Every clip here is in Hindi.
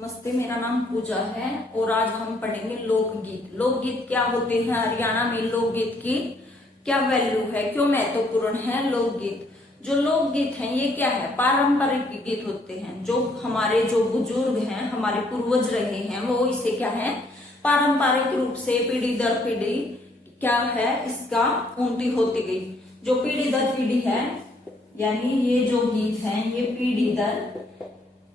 नमस्ते, मेरा नाम पूजा है और आज हम पढ़ेंगे लोकगीत। लोकगीत क्या होते हैं, हरियाणा में लोकगीत की क्या वैल्यू है, क्यों महत्वपूर्ण है लोकगीत। जो लोकगीत हैं ये क्या है, पारंपरिक गीत होते हैं। जो हमारे जो बुजुर्ग हैं, हमारे पूर्वज रहे हैं, वो इसे क्या है पारंपरिक रूप से पीढ़ी दर पीढ़ी क्या है इसका उन्नति होती गई। जो पीढ़ी दर पीढ़ी है यानी ये जो गीत है ये पीढ़ी दर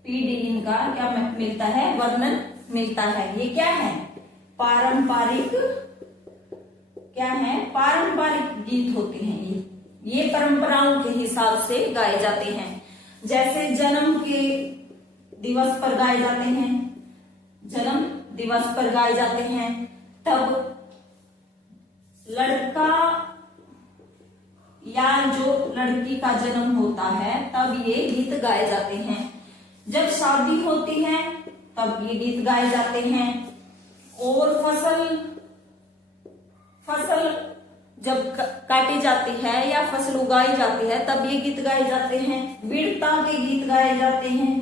पीढ़ी इनका क्या मिलता है, वर्णन मिलता है। ये क्या है, पारंपरिक क्या है, पारंपरिक गीत होते हैं। ये परंपराओं के हिसाब से गाए जाते हैं। जैसे जन्म के दिवस पर गाए जाते हैं, जन्म दिवस पर गाए जाते हैं। तब लड़का या जो लड़की का जन्म होता है तब ये गीत गाए जाते हैं। जब शादी होती है तब ये गीत गाए जाते हैं। और फसल जब काटी जाती है या फसल उगाई जाती है तब ये गीत गाए जाते हैं। वीरता के गीत गाए जाते हैं।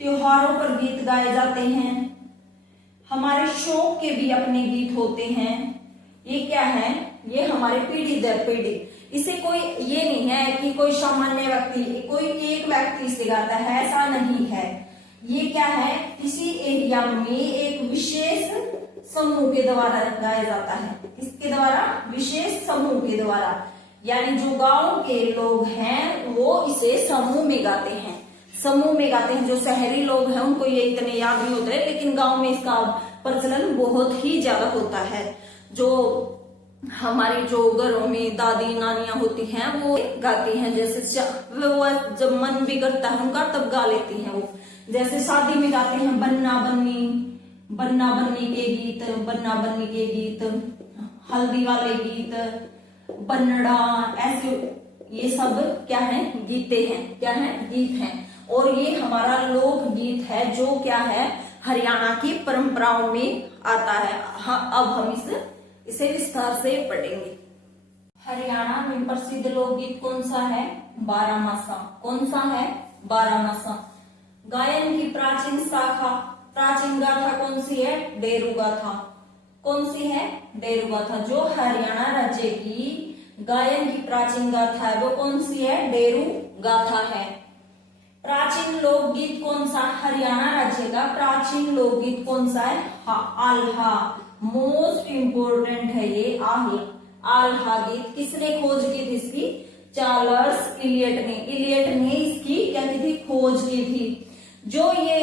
त्योहारों पर गीत गाए जाते हैं। हमारे शौक के भी अपने गीत होते हैं। ये क्या है, ये हमारे पीढ़ी दर पीढ़ी। इसे कोई ये नहीं है कि कोई सामान्य व्यक्ति, कोई एक व्यक्ति इसे गाता है, ऐसा नहीं है। ये क्या है, किसी एरिया में एक विशेष समूह के द्वारा गाया जाता है। किसके द्वारा, विशेष समूह के द्वारा। यानी जो गांव के लोग हैं वो इसे समूह में गाते हैं, समूह में गाते हैं। जो शहरी लोग हैं उनको ये इतने याद नहीं होते, लेकिन गांव में इसका प्रचलन बहुत ही ज्यादा होता है। जो हमारी जो घरों में दादी नानियां होती हैं वो गाती हैं। जैसे वो जब मन भी करता है उनका तब गा लेती हैं वो। जैसे शादी में गाते हैं बन्ना बन्नी के गीत, बन्ना बन्नी के गीत, हल्दी वाले गीत, बन्नड़ा, ऐसे ये सब क्या है, गीते हैं, क्या है, गीत हैं। और ये हमारा लोक गीत है जो क्या है हरियाणा की परंपराओं में आता है। हाँ, अब हम इसे विस्तार से पढ़ेंगे। हरियाणा में प्रसिद्ध लोकगीत कौन सा है, बारामासा। कौन सा है, बारामासा। गायन की प्राचीन शाखा, प्राचीन गाथा कौन सी है, डेरू गाथा। कौन सी है, डेरू गाथा। जो हरियाणा राज्य की गायन की प्राचीन गाथा है वो कौन सी है, डेरू गाथा है। प्राचीन लोकगीत कौन सा, हरियाणा राज्य का प्राचीन लोकगीत कौन सा है, आल्हा। मोस्ट इंपोर्टेंट है ये आल्हा गीत। किसने खोज की थी इसकी, चार्ल्स इलियट ने इसकी क्या की थी, खोज की थी। जो ये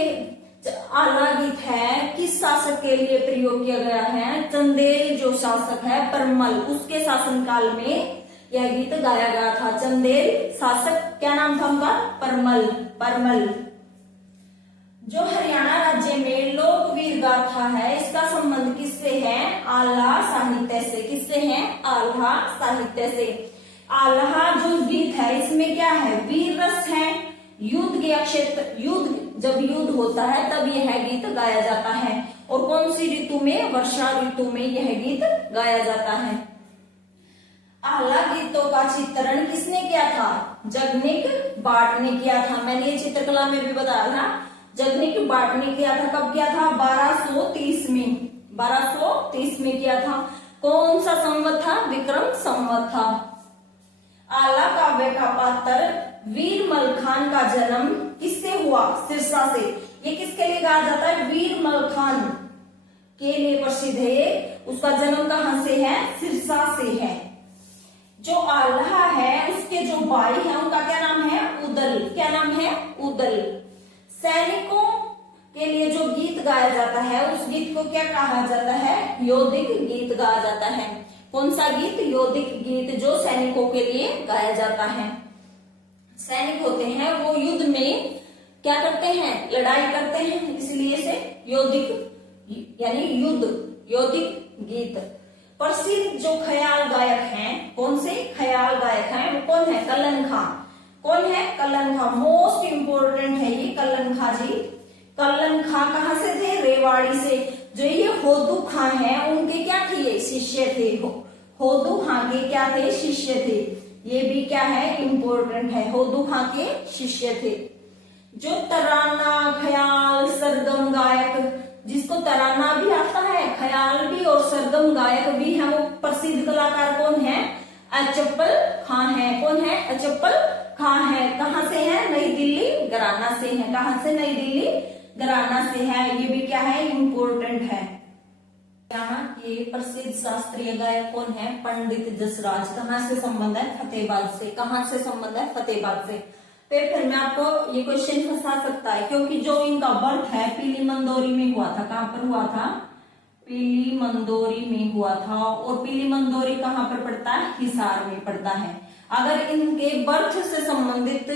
आल्हा गीत है किस शासक के लिए प्रयोग किया गया है, चंदेल जो शासक है परमल, उसके शासनकाल में यह गीत गाया गया था। चंदेल शासक, क्या नाम था उनका, परमल। जो हरियाणा राज्य में लोकवीर गाथा है इसका संबंध किससे है, आल्हा साहित्य से। किससे है, आल्हा साहित्य से। आल्हा जो गीत है इसमें क्या है, वीर रस है। युद्ध के क्षेत्र, जब युद्ध होता है तब यह गीत गाया जाता है। और कौन सी ऋतु में, वर्षा ऋतु में यह गीत गाया जाता है। आल्हा गीतों का चित्रण किसने किया था, जगनिक बाट ने किया था। मैंने ये चित्रकला में भी बताया था, जगनिक बाट ने किया था। कब किया था, 1230 में, 1230 में किया था। कौन सा संवत था, विक्रम संवत था। आल्हा काव्य का पात्र वीर मलखान का जन्म किससे हुआ, सिरसा से। ये किसके लिए गाया जाता है, वीर मलखान के लिए प्रसिद्ध है ये। उसका जन्म कहां से है, सिरसा से है। जो आल्हा है उसके जो भाई है उनका क्या नाम है, उदल। क्या नाम है, उदल। सैनिकों के लिए जो गीत गाया जाता है उस गीत को क्या कहा जाता है, योद्धिक गीत गाया जाता है। कौन सा गीत, योद्धिक गीत, जो सैनिकों के लिए गाया जाता है। सैनिक होते हैं वो युद्ध में क्या करते हैं, लड़ाई करते हैं, इसलिए इसे योद्धिक यानी योद्धिक गीत। प्रसिद्ध जो ख्याल गायक हैं, कौन से ख्याल गायक हैं, वो कौन है, कल्लन खां। कौन है, कल्लन खां। मोस्ट इंपोर्टेंट है ये कल्लन खां जी। कल्लन खां कहां से थे, रेवाड़ी से। जो ये होदू खां है उनके क्या थे, ये शिष्य थे। होदू खां के क्या थे, शिष्य थे। ये भी क्या है, इंपोर्टेंट है, होदू खां के शिष्य थे। जो तराना, ख्याल, सरगम गायक सरगम गायक भी है, वो प्रसिद्ध कलाकार कौन है? अचप्पल खां है। कौन है? अचप्पल खां है। कहां से है? नई दिल्ली घराना से है। कहां से? नई दिल्ली घराना से है। ये भी क्या है? इम्पोर्टेंट है। यहाँ के प्रसिद्ध शास्त्रीय गायक कौन है? पंडित जसराज। कहाँ से संबंध है? फतेहाबाद से। कहाँ से संबंध है? फतेहाबाद से। फिर में आपको ये क्वेश्चन फंसा सकता है, क्योंकि जो इनका बर्थ है पीली मंदोरी में हुआ था। कहाँ पर हुआ था? पीली मंदोरी में हुआ था। और पीली मंदोरी कहाँ पर पड़ता है? हिसार में पड़ता है। अगर इनके बर्थ से संबंधित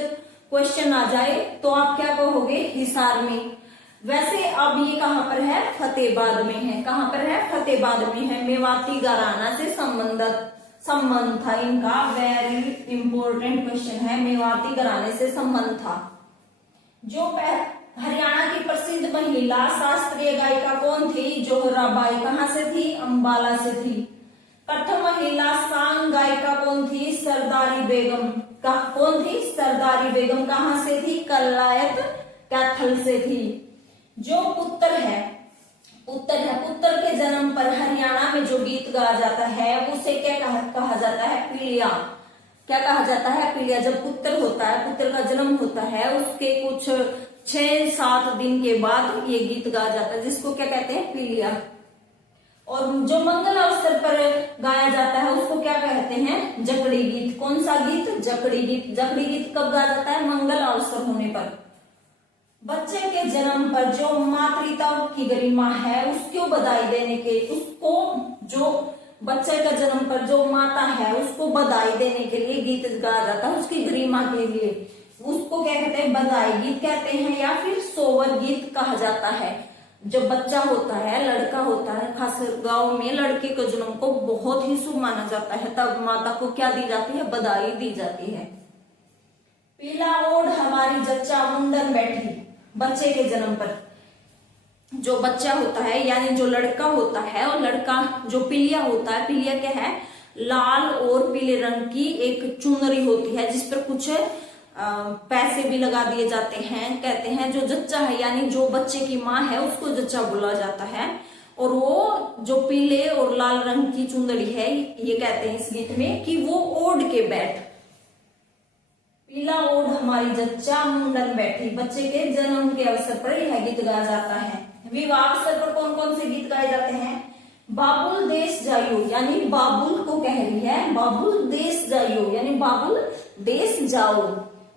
क्वेश्चन आ जाए तो आप क्या कहोगे? हिसार में। वैसे अब ये कहां पर है? फतेहाबाद में है। कहां पर है? फतेहाबाद में है। मेवाती घराना से संबंध था इनका। वेरी इंपॉर्टेंट क्वेश्चन है। मेवाती घराने से संबंध था। जो हरियाणा की प्रसिद्ध महिला शास्त्रीय गायिका कौन थी? जोहराबाई। कहां से थी? अंबाला से थी। प्रथम महिला सांग गायिका कौन थी? सरदारी बेगम। कौन थी? सरदारी बेगम। कहां से थी? कलायत कैथल से थी। जो पुत्र है, पुत्र के जन्म पर हरियाणा में जो गीत गाया जाता है उसे क्या कहा जाता है? पीलिया। क्या कहा जाता है? पीलिया। जब पुत्र होता है, पुत्र का जन्म होता है, उसके कुछ 6-7 दिन के बाद ये गीत गाया जाता है, जिसको क्या कहते हैं? पीलिया। और जो मंगल अवसर पर गाया जाता है उसको क्या कहते हैं? जकड़ी गीत। कौन सा गीत? जकड़ी गीत। जकड़ी गीत कब गाया जाता है? मंगल अवसर होने पर। बच्चे के जन्म पर जो मातृता की गरिमा है उसको बधाई देने के, उसको जो बच्चे का जन्म पर जो माता है उसको बधाई देने के लिए गीत गाया जाता है, उसकी गरिमा के लिए। उसको क्या कहते हैं? बधाई गीत कहते हैं, या फिर सोवर गीत कहा जाता है। जब बच्चा होता है, लड़का होता है, खासकर गांव में लड़के के जन्म को बहुत ही शुभ माना जाता है, तब माता को क्या दी जाती है? बधाई दी जाती है। पीला ओढ़ हमारी जच्चा मुंडन बैठी। बच्चे के जन्म पर जो बच्चा होता है, यानी जो लड़का होता है, और लड़का जो पीलिया होता है, पीलिया क्या है? लाल और पीले रंग की एक चुनरी होती है जिस पर कुछ पैसे भी लगा दिए जाते हैं। कहते हैं जो जच्चा है, यानी जो बच्चे की माँ है, उसको जच्चा बोला जाता है। और वो जो पीले और लाल रंग की चुंदड़ी है, ये कहते हैं इस गीत में कि वो ओढ़ के बैठ। पीला ओढ़ हमारी जच्चा मुंडन बैठी। बच्चे के जन्म के अवसर पर यह गीत गाया जाता है। विवाह अवसर पर कौन कौन से गीत गाए जाते हैं? बाबुल देश जाइयो, यानी बाबुल को कह रही है, बाबुल देश जाइयो, यानी बाबुल देश जाओ।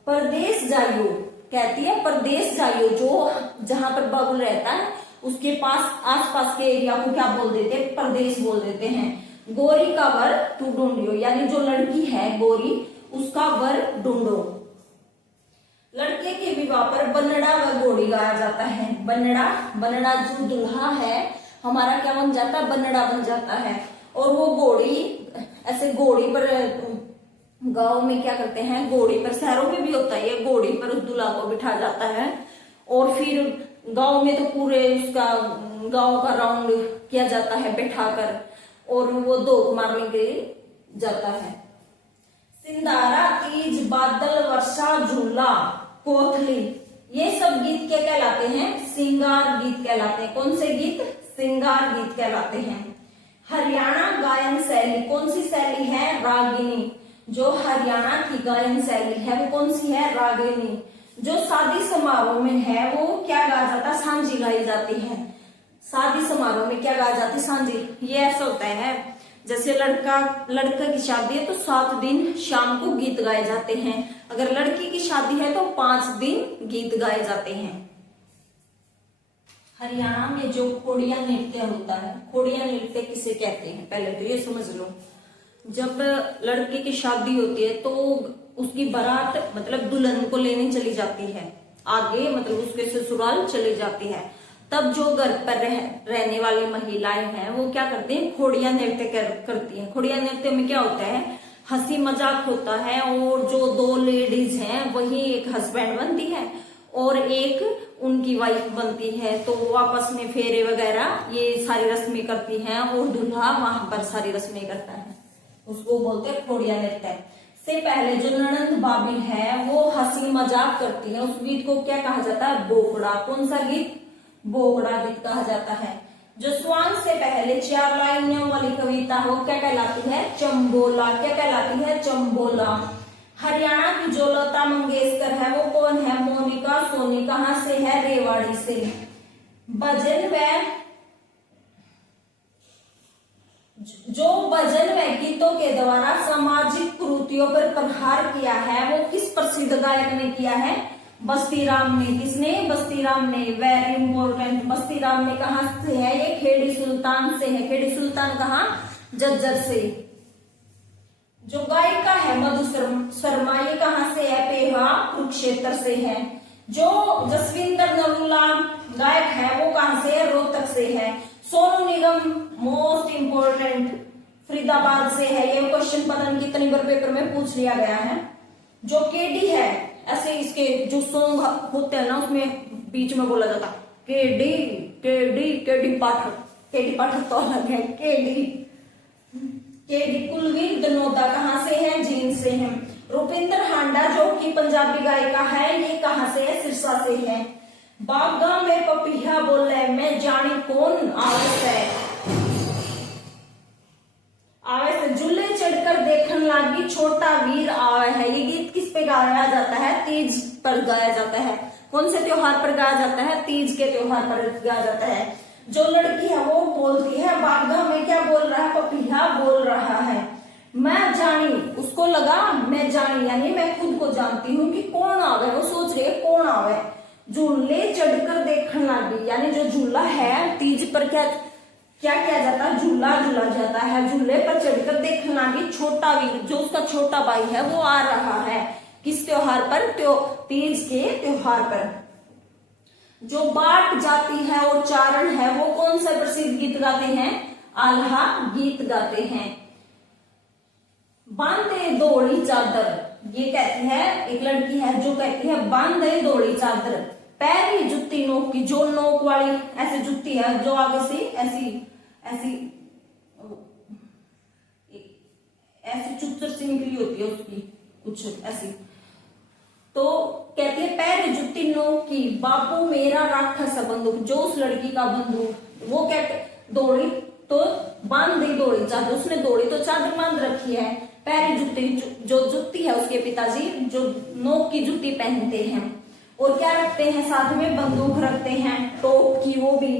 परदेश जाइयो कहती है, परदेश जाइयो। जो जहां पर बाबुल रहता है उसके पास आसपास के एरिया को क्या बोल देते हैं? परदेश बोल देते हैं। गोरी का वर तू ढूंढियो, यानी जो लड़की है गोरी, उसका वर ढूंढो। लड़के के विवाह पर बनड़ा व घोड़ी गाया जाता है। बनड़ा जो दूल्हा है हमारा क्या बन जाता है? बनड़ा बन जाता है। और वो घोड़ी, ऐसे घोड़ी पर गांव में क्या करते हैं? घोड़ी पर, शहरों में भी होता है ये, घोड़ी पर उस दूल्हा को बिठा जाता है। और फिर गांव में तो पूरे उसका गांव का राउंड किया जाता है बैठाकर, और वो दो मारने के जाता है। सिंदारा तीज बादल वर्षा झूला कोथली, ये सब गीत क्या कहलाते हैं? सिंगार गीत कहलाते हैं। कौन से गीत? सिंगार गीत कहलाते हैं। हरियाणा गायन शैली कौन सी शैली है? रागिनी। जो हरियाणा की गायन शैली है वो कौन सी है? रागिनी। जो शादी समारोह में है वो क्या गाया जाता है? सांझी गाई जाती है। शादी समारोह में क्या गाया जाती है? सांझी। ये ऐसा होता है जैसे लड़का की शादी है तो 7 दिन शाम को गीत गाए जाते हैं। अगर लड़की की शादी है तो 5 दिन गीत गाए जाते हैं। हरियाणा में जो खोड़िया नृत्य होता है, खोड़िया नृत्य किसे कहते हैं? पहले तो ये समझ लो। जब लड़के की शादी होती है तो उसकी बारात मतलब दुल्हन को लेने चली जाती है आगे, मतलब उसके ससुराल चली जाती है। तब जो घर पर रहने वाली महिलाएं हैं वो क्या करती हैं? खोड़िया नृत्य करती हैं। खोड़िया नृत्य में क्या होता है? हंसी मजाक होता है, और जो 2 लेडीज हैं वही एक हस्बैंड बनती है और एक उनकी वाइफ बनती है। तो वो आपस में फेरे वगैरह ये सारी रस्में करती हैं और दूल्हा वहां पर सारी रस्में करता है, उसको बोलते हैं खोड़िया नृत्य। से पहले जो ननंद भाभी है वो हंसी मजाक करती है, उस गीत को क्या कहा जाता है? बोकड़ा। कौन सा गीत? बोकड़ा गीत कहा जाता है। जो स्वांग से पहले 4 लाइनों वाली कविता हो क्या कहलाती है? चंबोला। क्या कहलाती है? चंबोला। हरियाणा की जो लता मंगेशकर है वो कौन है? मोनिका सोनी। कहां से है? रेवाड़ी से। भजन व गीतों के द्वारा सामाजिक कुरीतियों पर प्रहार किया है वो किस प्रसिद्ध गायक ने किया है? बस्तीराम ने। किसने? बस्तीराम ने। Very important. बस्तीराम ने कहां से है? ये खेड़ी सुल्तान से है। खेड़ी सुल्तान कहां? झज्जर से। जो गायिका है मधु शर्मा, ये कहां से है? पेहा कुरुक्षेत्र से है। जो जसविंदर नरूला गायक है वो कहां से है? रोहतक से है। सोनू निगम मोस्ट इंपोर्टेंट फरीदाबाद से है। ये क्वेश्चन पता नहीं कितनी बार पेपर में पूछ लिया गया है। जो केडी है, ऐसे इसके जो सॉन्ग होते हैं ना उसमें बीच में बोला जाता केडी केडी केडी पाठक। केडी पाठक तो अलग है। केडी केडी कुलवीर दनोदा कहां से है? जींद से है। रुपिंदर हांडा जो कि पंजाबी गायिका है ये कहां से है? सिरसा से है। बागा में पपीहा बोले मैं जानी कौन आवस है? आवे से झूले चढ़कर देखने लागी छोटा वीर आवे है। ये गीत किस पे गाया जाता है? तीज पर गाया जाता है। कौन से त्योहार पर गाया जाता है? तीज के त्योहार पर गाया जाता है। जो लड़की है वो बोलती है बागा में क्या बोल रहा है? पपीहा बोल रहा है। मैं जानी, उसको लगा मैं जानी यानी मैं खुद को जानती हूँ कि कौन आवे। वो सोच रही है कौन आवे। झूले चढ़कर देखने लगी यानी जो झूला है तीज पर क्या किया जाता है? झूला झूला जाता है। झूले पर चढ़कर देखने लगी छोटा वीर, जो उसका छोटा भाई है वो आ रहा है। किस त्योहार पर? तीज के त्योहार पर। जो बाट जाती है और चारण है वो कौन सा प्रसिद्ध गीत गाते हैं? आल्हा गीत गाते हैं। बांधे दौड़ी चादर, ये कहती है एक लड़की है जो कहती है बांधे दौड़ी चादर, पैरी जुत्ती नोक की, जो नोक वाली ऐसी जुत्ती है जो आगे से ऐसी ऐसी ऐसी चुच्चर सी निकली होती है उसकी कुछ ऐसी, तो कहती है पैर जुत्ती नोक की बापू मेरा राक्षस बंदूक। जो उस लड़की का बंदूक वो क्या दौड़ी तो बांध दी दौड़ी चादर, उसने दौड़ी तो चादर बांध रखी है। पैर जुत्ती जो जुत्ती है उसके पिताजी जो नोक की जुत्ती पहनते हैं और क्या रखते हैं साथ में? बंदूक रखते हैं टोप की। वो भी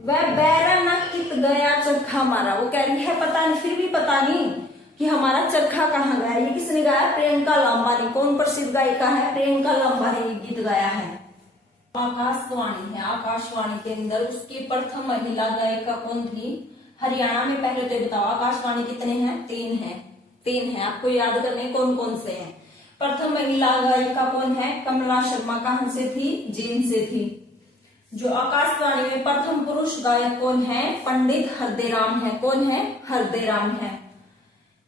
वह बैरा न कित गया चरखा मारा। वो कह रही है पता नहीं, फिर भी पता नहीं कि हमारा चरखा कहाँ गया। ये किसने गाया? प्रियंका लांबा ने। कौन प्रसिद्ध गायिका है? प्रियंका लांबा ने ये गीत गाया है। आकाशवाणी है। आकाशवाणी के अंदर उसकी प्रथम महिला गायिका कौन थी? हरियाणा में। पहले तो बताओ आकाशवाणी कितने हैं? 3 हैं। 3 हैं, आपको याद करने कौन कौन से हैं। प्रथम महिला गायिका कौन है? कमला शर्मा। कहां से थी? जींद से थी। जो आकाशवाणी में प्रथम पुरुष गायक कौन है? पंडित हरदेराम है। कौन है? हरदेराम है।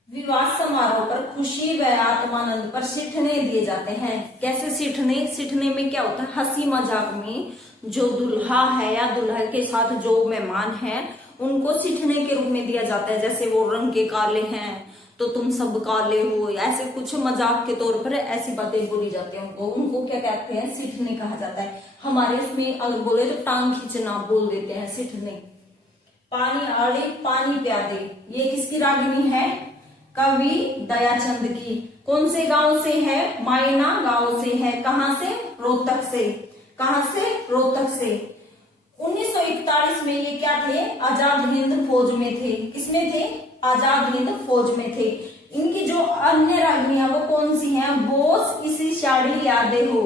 विवाह समारोह पर खुशी व आत्मानंद पर सिठने दिए जाते हैं। कैसे सिठने? सिठने में क्या होता है? हंसी मजाक में जो दुल्हा है या दुल्हा के साथ जो मेहमान है उनको सिठने के रूप में दिया जाता है। जैसे वो रंग के काले हैं तो तुम सब काले हो, ऐसे कुछ मजाक के तौर पर ऐसी बातें बोली जाती है। उनको क्या कहते हैं? सिठने कहा जाता है। हमारे उसमें अगर बोले तो टांग खींचना बोल देते हैं सिठने। पानी आड़े पानी प्यादे, ये किसकी रागिनी है? कवि दयाचंद की। कौन से गांव से है? मायना गांव से है। कहां से? रोहतक से। कहां से? रोहतक से। 1941 में ये क्या थे? आजाद हिंद फौज में थे। किसमें थे? आजाद हिंद फौज में थे। इनकी जो अन्य रागिनियां वो कौन सी हैं? बोस इसी शाड़ी यादें हो।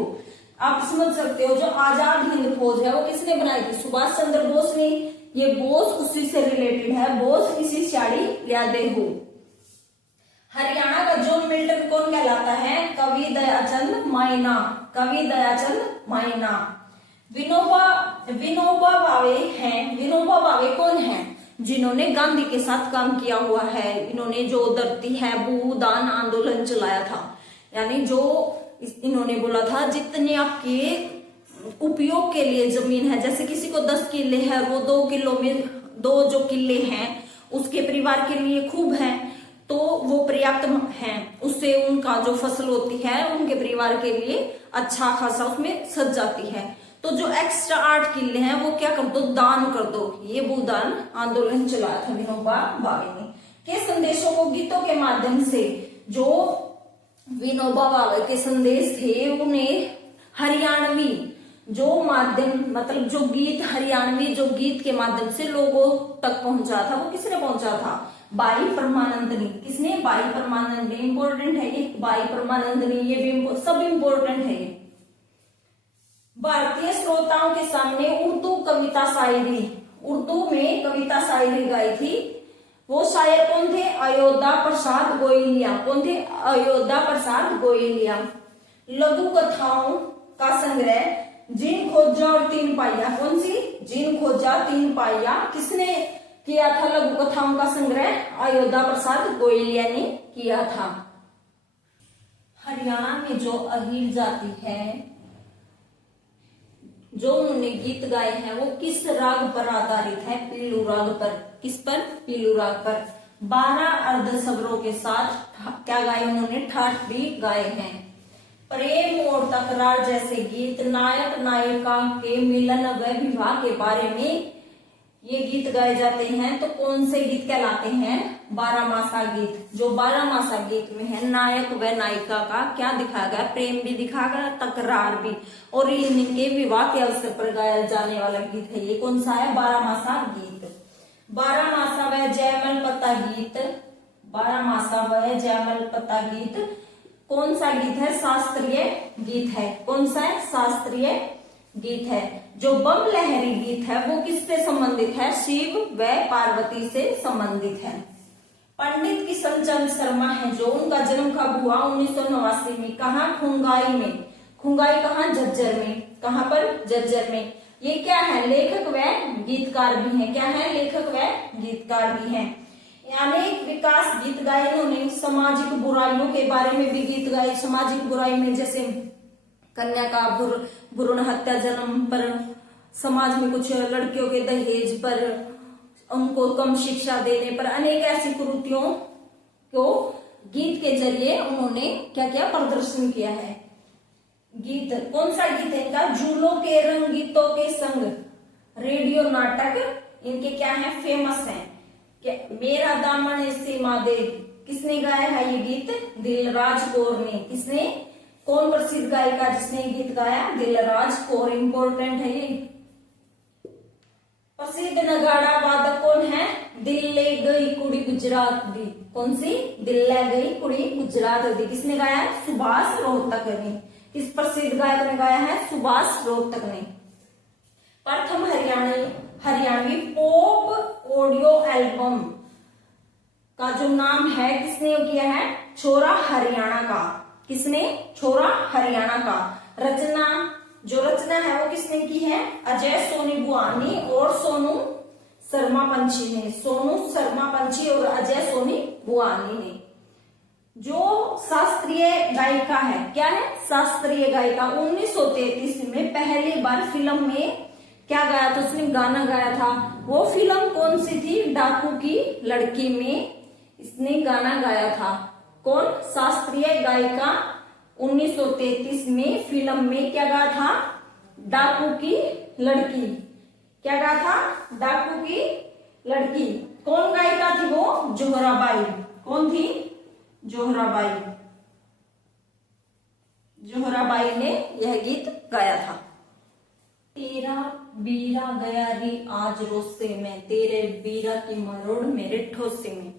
आप समझ सकते हो जो आजाद हिंद फौज है वो किसने बनाई थी? सुभाष चंद्र बोस ने। ये बोस उसी से रिलेटेड है। बोस इसी शाड़ी यादें हो। हरियाणा का जॉन मिल्टन कौन कहलाता है? कवि दयाचंद मायना। कवि दयाचंद मायना। विनोबा भावे हैं। विनोबा भावे कौन है? जिन्होंने गांधी के साथ काम किया हुआ है। इन्होंने जो धरती है भूदान आंदोलन चलाया था, यानी जो इन्होंने बोला था जितने आपके उपयोग के लिए जमीन है, जैसे किसी को 10 किले है वो 2 किलो में 2 जो किले हैं उसके परिवार के लिए खूब है तो वो पर्याप्त है। उससे उनका जो फसल होती है उनके परिवार के लिए अच्छा खासा उसमें सज जाती है। तो जो एक्स्ट्रा 8 किले हैं वो क्या कर दो, दान कर दो। ये भूदान आंदोलन चलाया था विनोबा भावे ने। के संदेशों को गीतों के माध्यम से, जो विनोबा भावे के संदेश थे उन्हें हरियाणवी जो माध्यम, मतलब जो गीत, हरियाणवी जो गीत के माध्यम से लोगों तक पहुंचा था, वो किसने पहुंचा था, बाई परमानंदनी। किसने, बाई परमानंदनी। इंपॉर्टेंट है ये, बाई परमानंदनी, ये भी सब इंपॉर्टेंट है ये। भारतीय श्रोताओं के सामने उर्दू कविता शायरी, उर्दू में कविता शायरी गाई थी। वो शायर कौन थे, अयोध्या प्रसाद गोयलिया। कौन थे, अयोध्या प्रसाद गोयलिया। लघु कथाओं का संग्रह जिन खोजा और तीन पाइया, कौन सी, जिन खोजा तीन पाइया, किसने किया था लघु कथाओं का संग्रह, अयोध्या प्रसाद गोयलिया ने किया था। हरियाणा में जो अहीर जाति है, जो उन्होंने गीत गाए हैं वो किस राग पर आधारित है, पीलू राग पर। किस पर, पीलू राग पर। 12 अर्ध स्वरों के साथ क्या गाए उन्होंने, ठाठ भी गाए हैं। प्रेम और तकरार जैसे गीत, नायक नायिका के मिलन व विवाह के बारे में ये गीत गाए जाते हैं। तो कौन से गीत कहलाते हैं, 12 मासा गीत। जो 12 मासा गीत में है नायक व नायिका का क्या दिखाया गया, प्रेम भी दिखाया गया, तकरार भी, और इनके विवाह के अवसर पर गाया जाने वाला गीत है ये। कौन सा है, 12 मासा गीत। 12 मासा व जयमल पता गीत, 12 मासा व जयमल पता गीत कौन सा गीत है, शास्त्रीय गीत है। कौन सा है, शास्त्रीय गीत है। जो बम लहरी गीत है वो किससे संबंधित है, शिव व पार्वती से संबंधित है। पंडित किशनचंद शर्मा है जो, उनका जन्म कब हुआ, 1989 में। कहा, खुंगाई में। खुंगाई कहाँ, झज्जर में। कहाँ पर, झज्जर में। ये क्या है, लेखक व गीतकार भी हैं। क्या है, लेखक व गीतकार भी हैं। अनेक विकास गीत गाए इन्होंने। सामाजिक बुराइयों के बारे में भी गीत गाए। सामाजिक बुराई में जैसे कन्या का भ्रूण हत्या, जन्म पर, समाज में कुछ लड़कियों के दहेज पर, उनको कम शिक्षा देने पर, अनेक ऐसी कुरीतियों को गीत के जरिए उन्होंने क्या किया, प्रदर्शन किया है। गीत कौन सा गीत है इनका, झूलों के रंग गीतों के संग रेडियो नाटक इनके क्या है, फेमस हैं। मेरा दामन सीमा दे किसने गाया है ये गीत, दिलराज कौर ने। किसने, कौन प्रसिद्ध गायिका जिसने गीत गाया, दिलराज कौर। इंपॉर्टेंट है ये। प्रसिद्ध नगाड़ा वादक कौन है, दिल ले गई कुड़ी गुजरात दी। कौन सी, दिल ले गई कुड़ी गुजरात दी। किसने गाया है, सुभाष रोहतक ने। किस प्रसिद्ध गायक ने गाया है, सुभाष रोहतक ने। प्रथम हरियाणवी पॉप ऑडियो एल्बम का जो नाम है किसने किया है, छोरा हरियाणा का। किसने, छोरा हरियाणा का। रचना, जो रचना है वो किसने की है, अजय सोनी बुआनी और सोनू शर्मा पंछी ने। सोनू शर्मा पंछी और अजय सोनी बुआनी ने। जो शास्त्रीय गायिका है, क्या है, शास्त्रीय गायिका। 1933 में पहली बार फिल्म में क्या गाया था, उसने गाना गाया था। वो फिल्म कौन सी थी, डाकू की लड़की में इसने गाना गाया था। कौन, शास्त्रीय गायिका। 1933 में फिल्म में क्या गाया था, डाकू की लड़की। क्या गाया था, डाकू की लड़की। कौन गायिका थी वो, जोहराबाई। कौन थी, जोहराबाई। जोहराबाई ने यह गीत गाया था। तेरा बीरा गया री आज रोसे में, तेरे बीरा की मरोड़ मेरे ठोसे में।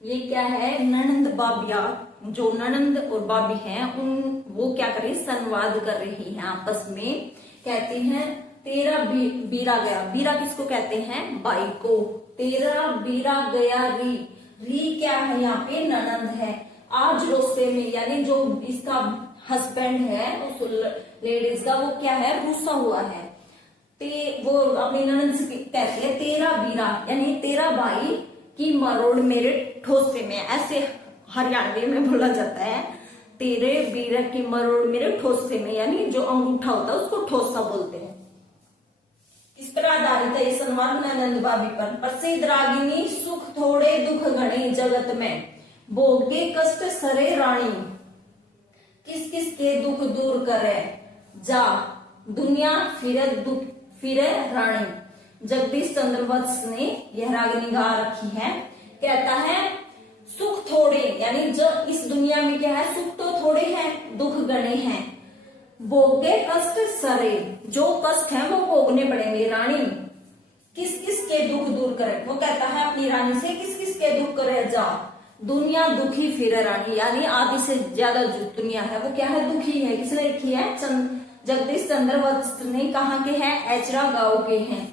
ये क्या है, ननंद बाबिया, जो ननंद और बाबी हैं उन वो क्या कर रही, संवाद कर रही हैं आपस में। कहती हैं तेरा बीरा गया। बीरा किसको कहते हैं, बाई को। तेरा बीरा गया री, री क्या है यहाँ पे, ननंद है। आज रोसे में यानी जो इसका हस्बैंड है उस लेडीज का, वो क्या है, रूसा हुआ है। वो अपनी ननंद से कहती है तेरा बीरा यानी तेरा भाई की मरोड़ मेरे ठोसे में। ऐसे हरियाणवी में बोला जाता है, तेरे बीरा की मरोड़ मेरे ठोसे में, यानी जो अंगूठा होता है उसको ठोसा बोलते हैं। इस पर आधारित है ये संवाद ननंद बाबी पर। प्रसिद्ध रागिनी सुख थोड़े दुख घने जगत में, भोगे कष्ट सरे रानी, किस किस के दुख दूर करे जा। दुनिया फिरे रानी। जगदीश चंद्र बोस ने यह रागनी गा रखी है। कहता है सुख थोड़े, यानी जो इस दुनिया में क्या है, सुख तो थोड़े हैं, दुख गणे हैं। भोगे कष्ट सरे, जो कष्ट है वो भोगने पड़ेंगे। रानी किस किस के दुख दूर करे, वो कहता है अपनी रानी से किस किस के दुख करे जा। दुनिया दुखी फिरे रानी, यानी आधी से ज्यादा जो दुनिया है वो क्या है, दुखी है। किसने लिखी है, जगदीश चंद्र बोस ने। कहाँ के हैं, एचरा गांव के हैं।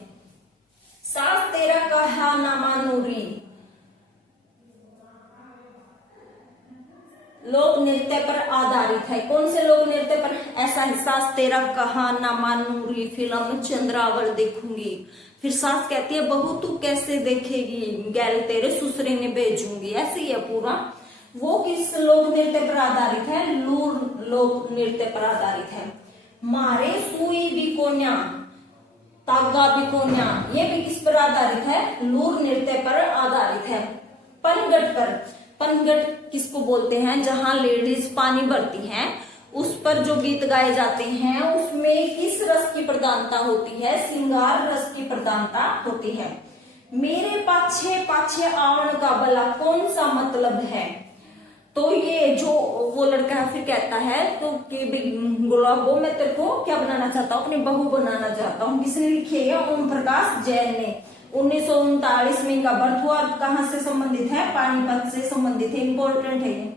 सास तेरा कहा नामा नूरी, लोक नृत्य पर आधारित है। कौन से लोक नृत्य पर, ऐसा है सास तेरा कहा नामा नूरी, फिल्म चंद्रावल देखूंगी। फिर सास कहती है बहू तू कैसे देखेगी, गैल तेरे ससुरे ने भेजूंगी। ऐसे ही है पूरा। वो किस लोक नृत्य पर आधारित है, लूर लोक नृत्य पर आधारित है। मारे सुई बिकोन्या, तागा बिकोन्या, ये भी किस पर आधारित है, लूर नृत्य पर आधारित है। पनघट पर, पनघट किसको बोलते हैं, जहां लेडीज पानी भरती हैं, उस पर जो गीत गाए जाते हैं उसमें किस रस की प्रधानता होती है, श्रृंगार रस की प्रधानता होती है। मेरे पाछे पाछे आवन का भला कौन सा मतलब है, तो ये जो वो लड़का है फिर कहता है तो कि गुलाबो मैं तेरे को क्या बनाना चाहता हूँ, अपनी बहू बनाना चाहता हूँ। किसने लिखी है, ओम प्रकाश जैन ने। 1939 में इनका बर्थ हुआ। कहाँ से संबंधित है, पानीपत से संबंधित है, इंपॉर्टेंट है ये।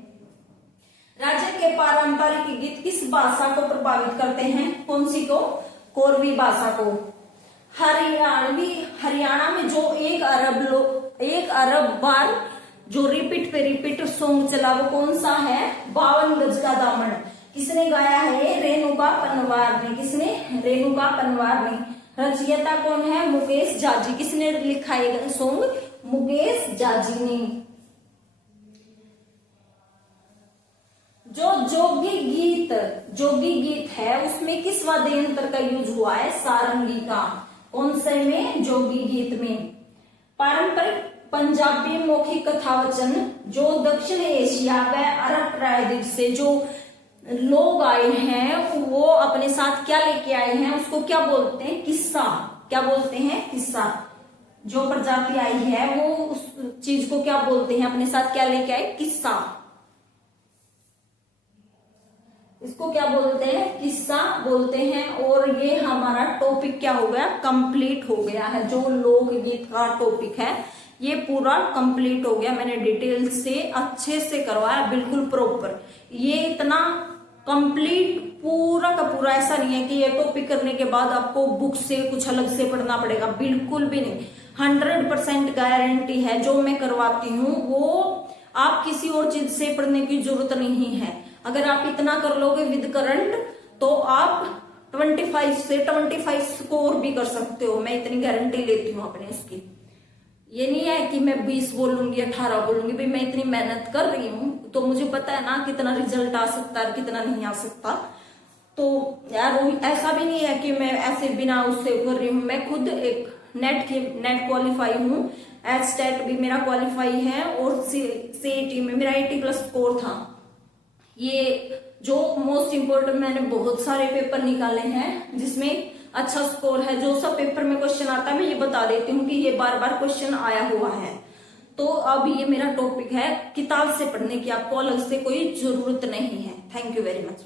राज्य के पारंपरिक गीत किस भाषा को प्रभावित करते हैं, कौन सी को, कोरवी भाषा को। हरियाणा में जो एक अरब बार जो रिपीट पे रिपीट सॉन्ग चला वो कौन सा है, 52 गज का दामन। किसने गाया है, रेणुका पनवार ने। किसने, रेणुका पनवार ने। रचयिता कौन है, मुकेश जाजी। किसने लिखा है सॉन्ग, मुकेश जाजी ने। जो जोगी गीत है उसमें किस वाद्य यंत्र का यूज हुआ है, सारंगी का। कौन से में, जोगी गीत में। पारंपरिक पंजाबी मौखिक कथावचन जो दक्षिण एशिया व अरब प्रायद्वीप से जो लोग आए हैं वो अपने साथ क्या लेके आए हैं, उसको क्या बोलते हैं, किस्सा। क्या बोलते हैं, किस्सा। जो प्रजाति आई है वो उस चीज को क्या बोलते हैं, अपने साथ क्या लेके आए, किस्सा। इसको क्या बोलते हैं, किस्सा बोलते हैं। और ये हमारा टॉपिक क्या हो गया, कंप्लीट हो गया है। जो लोकगीत का टॉपिक है ये पूरा कंप्लीट हो गया। मैंने डिटेल से अच्छे से करवाया, बिल्कुल प्रॉपर। ये इतना कंप्लीट पूरा का पूरा ऐसा नहीं है कि ये टॉपिक करने के बाद आपको बुक से कुछ अलग से पढ़ना पड़ेगा, बिल्कुल भी नहीं। 100% गारंटी है जो मैं करवाती हूँ वो आप किसी और चीज से पढ़ने की जरूरत नहीं है। अगर आप इतना कर लोगे विद करंट तो आप 25 से 25 स्कोर भी कर सकते हो। मैं इतनी गारंटी लेती हूँ अपने इसकी। ये नहीं है कि मैं 20 बोलूंगी 18 बोलूंगी, भाई मैं इतनी मेहनत कर रही हूँ तो मुझे पता है ना कितना रिजल्ट आ सकता है कितना नहीं आ सकता। तो यार ऐसा भी नहीं है कि मैं ऐसे बिना उससे कर रही हूँ। मैं खुद एक नेट क्वालिफाई हूँ, एचटेट भी मेरा क्वालिफाई है और सीईटी में मेरा 80+ स्कोर था। ये जो मोस्ट इम्पोर्टेंट मैंने बहुत सारे पेपर निकाले हैं जिसमें अच्छा स्कोर है। जो सब पेपर में क्वेश्चन आता है मैं ये बता देती हूँ कि ये बार बार क्वेश्चन आया हुआ है। तो अब ये मेरा टॉपिक है, किताब से पढ़ने की आपको अलग से कोई जरूरत नहीं है। Thank you very much.